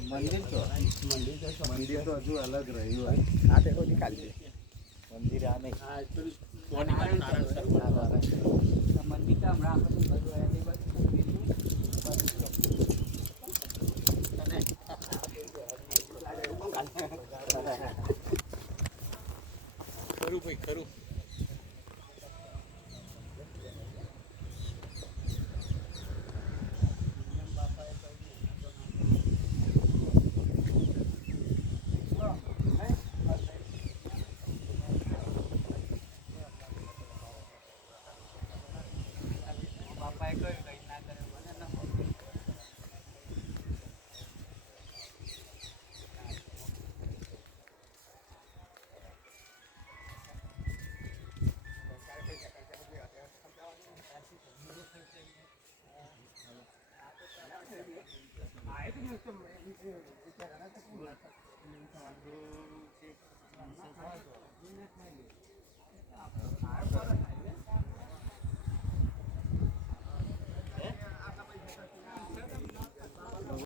મંદિર તો મંદિર તો હજુ અલગ રહ્યું. આ ટેકો નીકાળી દે મંદિર આ નહીં. મંદિર તો હમણાં આપણે બધું એની બાજુ ખરું ભાઈ ખરું. બાપાએ કહ્યું કંઈ ના કરે મને ન